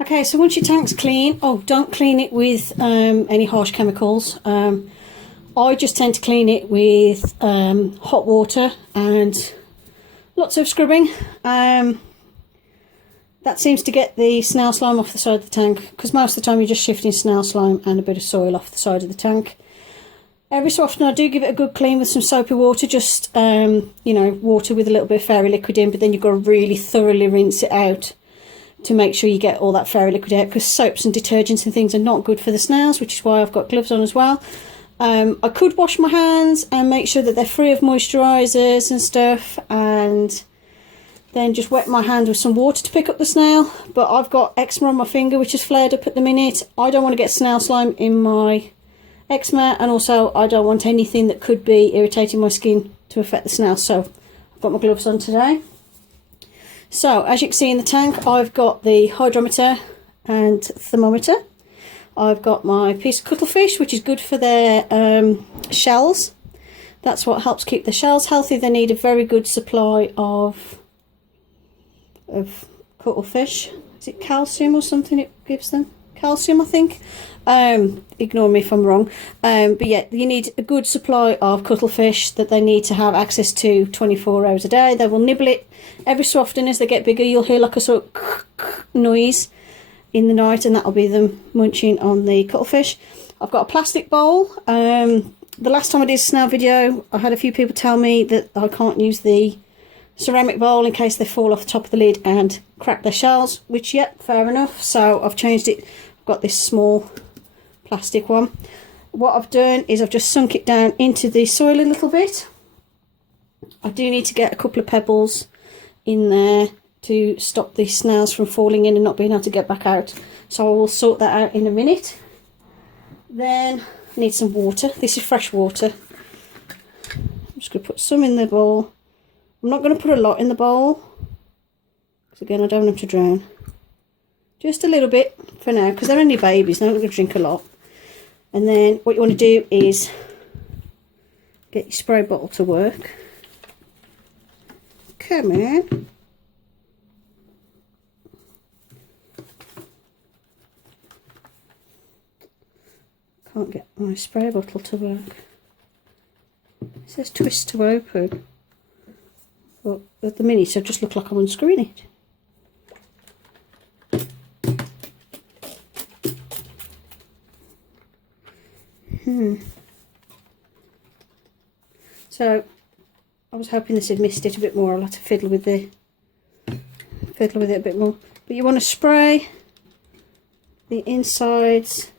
Okay, so once your tank's clean, don't clean it with any harsh chemicals. I just tend to clean it with hot water and lots of scrubbing. That seems to get the snail slime off the side of the tank, because most of the time you're just shifting snail slime and a bit of soil off the side of the tank. Every so often I do give it a good clean with some soapy water, just you know, water with a little bit of fairy liquid in, but then you've got to really thoroughly rinse it out to make sure you get all that fairy liquid out, because soaps and detergents and things are not good for the snails, which is why I've got gloves on as well. I could wash my hands and make sure that they're free of moisturisers and stuff, and then just wet my hand with some water to pick up the snail, but I've got eczema on my finger which is flared up at the minute. I don't want to get snail slime in my eczema, and also I don't want anything that could be irritating my skin to affect the snail, so I've got my gloves on today. So as you can see in the tank, I've got the hydrometer and thermometer. I've got my piece of cuttlefish, which is good for their shells. That's what helps keep the shells healthy. They need a very good supply of cuttlefish. Is it calcium or something it gives them? Calcium, I think. Ignore me if I'm wrong. But yeah, you need a good supply of cuttlefish that they need to have access to 24 hours a day. They will nibble it every so often. As they get bigger, you'll hear like a sort of noise in the night, and that'll be them munching on the cuttlefish. I've got a plastic bowl. The last time I did a snail video, I had a few people tell me that I can't use the ceramic bowl in case they fall off the top of the lid and crack their shells, which, yep, fair enough. So I've changed it. I've got this small plastic one. What I've done is I've just sunk it down into the soil a little bit. I do need to get a couple of pebbles in there to stop the snails from falling in and not being able to get back out, so I will sort that out in a minute. Then I need some water. This is fresh water. I'm just going to put some in the bowl. I'm not going to put a lot in the bowl, because again I don't want them to drown. Just a little bit for now, because they're only babies, they're not going to drink a lot. And then what you want to do is get your spray bottle to work. Come on. Can't get my spray bottle to work. It says twist to open, but at the minute I just look like I'm unscrewing it. So I was hoping this had missed it a bit more. I'll have to fiddle with it a bit more. But you want to spray the insides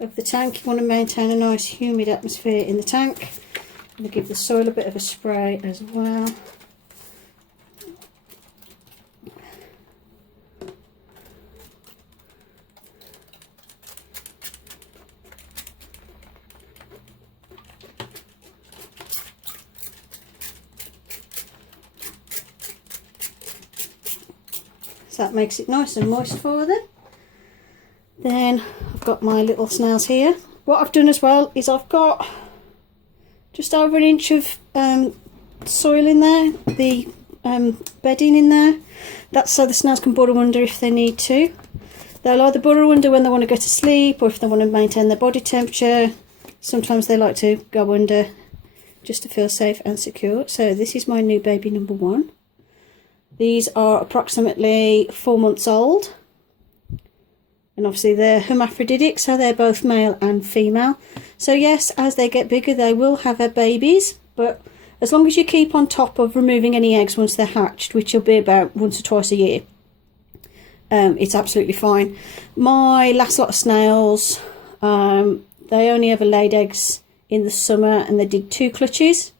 of the tank. You want to maintain a nice humid atmosphere in the tank. I'm going to give the soil a bit of a spray as well. So that makes it nice and moist for them. Then I've got my little snails here. What I've done as well is I've got just over an inch of soil in there, the bedding in there. That's so the snails can burrow under if they need to. They'll either burrow under when they want to go to sleep, or if they want to maintain their body temperature. Sometimes they like to go under just to feel safe and secure. So this is my new baby number 1. These are approximately 4 months old, and obviously they're hermaphroditic, so they're both male and female. So yes, as they get bigger they will have their babies, but as long as you keep on top of removing any eggs once they're hatched, which will be about once or twice a year, it's absolutely fine. My last lot of snails, they only ever laid eggs in the summer, and they did 2 clutches.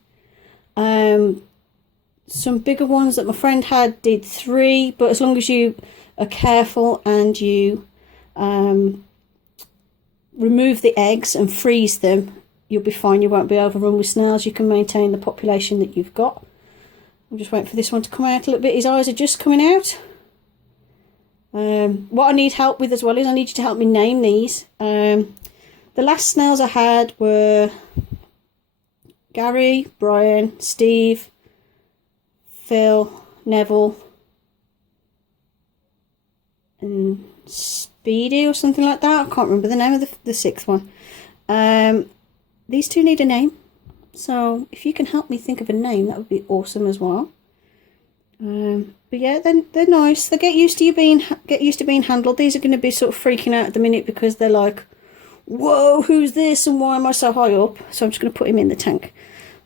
Some bigger ones that my friend had did 3, but as long as you are careful and you remove the eggs and freeze them, you'll be fine. You won't be overrun with snails. You can maintain the population that you've got. I'm just waiting for this one to come out a little bit. His eyes are just coming out. What I need help with as well is I need you to help me name these. The last snails I had were Gary, Brian, Steve, Phil, Neville, and Speedy or something like that. I can't remember the name of the sixth one. These two need a name, so if you can help me think of a name, that would be awesome as well. But yeah, they're nice. They get used to being handled. These are going to be sort of freaking out at the minute because they're like, whoa, who's this and why am I so high up? So I'm just going to put him in the tank.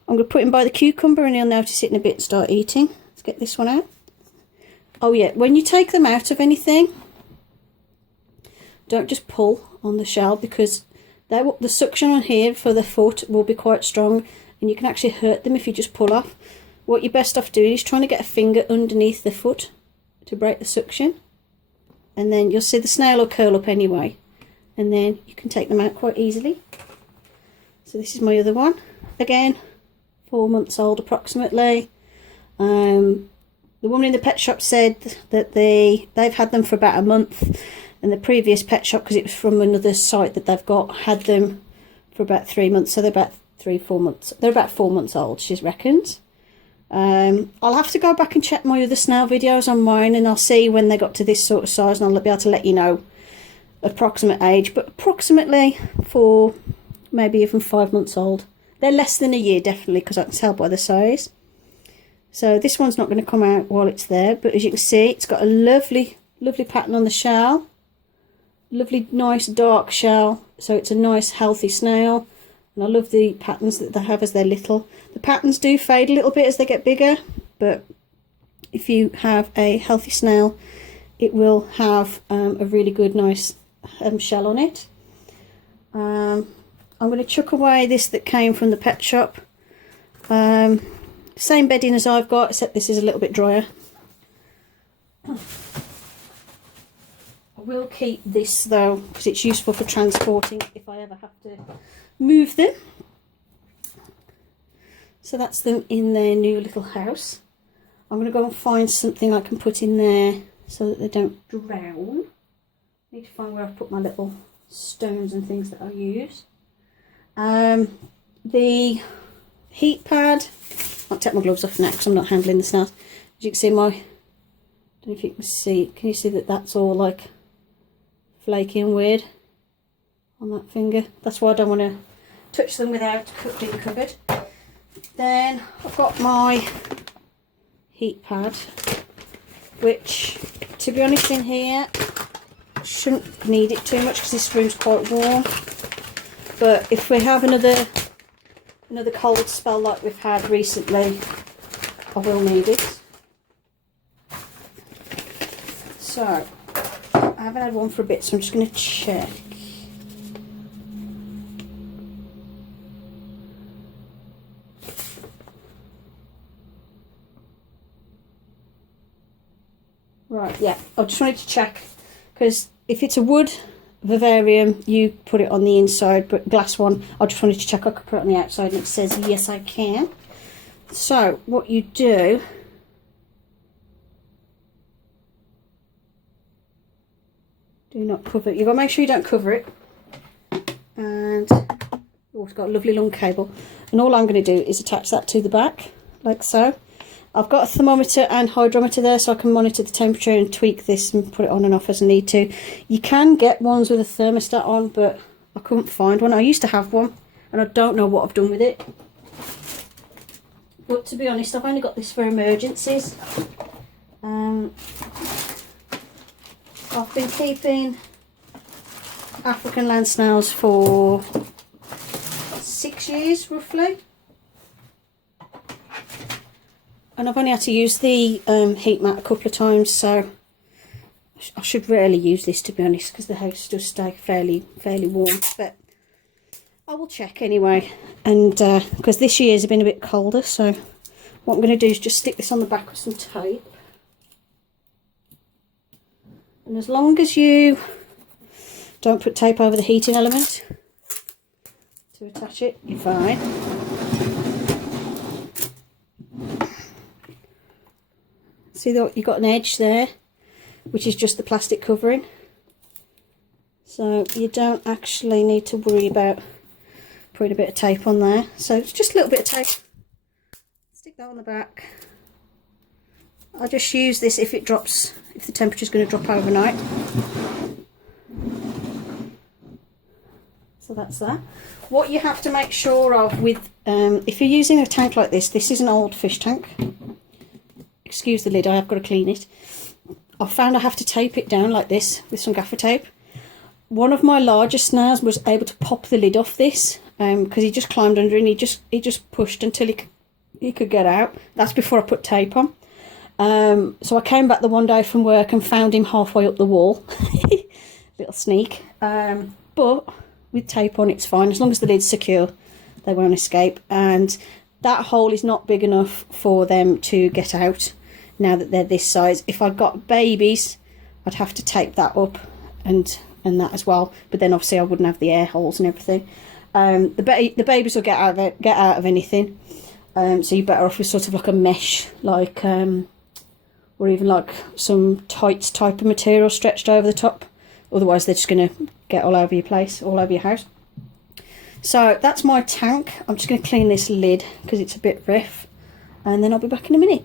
I'm going to put him by the cucumber and he'll notice it in a bit and start eating. Let's get this one out. Oh yeah, when you take them out of anything, don't just pull on the shell, because the suction on here for the foot will be quite strong and you can actually hurt them if you just pull off. What you're best off doing is trying to get a finger underneath the foot to break the suction, and then you'll see the snail will curl up anyway, and then you can take them out quite easily. So this is my other one, again 4 months old approximately. The woman in the pet shop said that they've had them for about a month, and the previous pet shop, because it was from another site that they've got, had them for about 3 months, so they're about 3-4 months. They're about 4 months old, she reckons. I'll have to go back and check my other snail videos on mine, and I'll see when they got to this sort of size, and I'll be able to let you know approximate age, but approximately 4, maybe even 5 months old. They're less than a year definitely, because I can tell by the size. So this one's not going to come out while it's there, but as you can see, it's got a lovely pattern on the shell, lovely nice dark shell, so it's a nice healthy snail. And I love the patterns that they have as they're little. The patterns do fade a little bit as they get bigger, but if you have a healthy snail, it will have a really good, nice shell on it. I'm going to chuck away this that came from the pet shop. Same bedding as I've got, except this is a little bit drier. I will keep this though, because it's useful for transporting if I ever have to move them. So that's them in their new little house. I'm going to go and find something I can put in there so that they don't drown. I need to find where I've put my little stones and things that I use. The heat pad, I'll take my gloves off now because I'm not handling the snails. As you can see, I don't know if you can see, can you see that that's all like flaky and weird on that finger? That's why I don't want to touch them without being covered. Then I've got my heat pad, which to be honest in here shouldn't need it too much because this room's quite warm, but if we have another cold spell like we've had recently, I will need it. So I haven't had one for a bit, so I'm just going to check. Right, yeah, I just wanted to check, because if it's a wood vivarium, you put it on the inside, but glass one, I just wanted to check I could put it on the outside, and it says yes I can. So what you do, do not cover it. You've got to make sure you don't cover it. And oh, it's got a lovely long cable, and all I'm going to do is attach that to the back like so. I've got a thermometer and hydrometer there, so I can monitor the temperature and tweak this and put it on and off as I need to. You can get ones with a thermostat on, but I couldn't find one. I used to have one and I don't know what I've done with it. But to be honest, I've only got this for emergencies. I've been keeping African land snails for 6 years roughly. And I've only had to use the heat mat a couple of times, so I should rarely use this, to be honest, because the house does stay fairly warm. But I will check anyway, and because this year's been a bit colder, so what I'm going to do is just stick this on the back with some tape. And as long as you don't put tape over the heating element to attach it, you're fine. See that you've got an edge there, which is just the plastic covering, so you don't actually need to worry about putting a bit of tape on there. So it's just a little bit of tape, stick that on the back. I'll just use this if it drops, if the temperature's going to drop overnight. that's that. What you have to make sure of with, if you're using a tank like this is an old fish tank. Excuse the lid, I have got to clean it. I found I have to tape it down like this with some gaffer tape. One of my larger snails was able to pop the lid off this because he just climbed under and he just pushed until he could get out. That's before I put tape on. So I came back the one day from work and found him halfway up the wall. Little sneak. But with tape on it's fine. As long as the lid's secure, they won't escape. And that hole is not big enough for them to get out now that they're this size. If I'd got babies, I'd have to tape that up and that as well. But then obviously I wouldn't have the air holes and everything. The babies will get out of anything. So you're better off with sort of like a mesh, like or even like some tights type of material stretched over the top. Otherwise they're just going to get all over your place, all over your house. So that's my tank. I'm just going to clean this lid because it's a bit rough, and then I'll be back in a minute.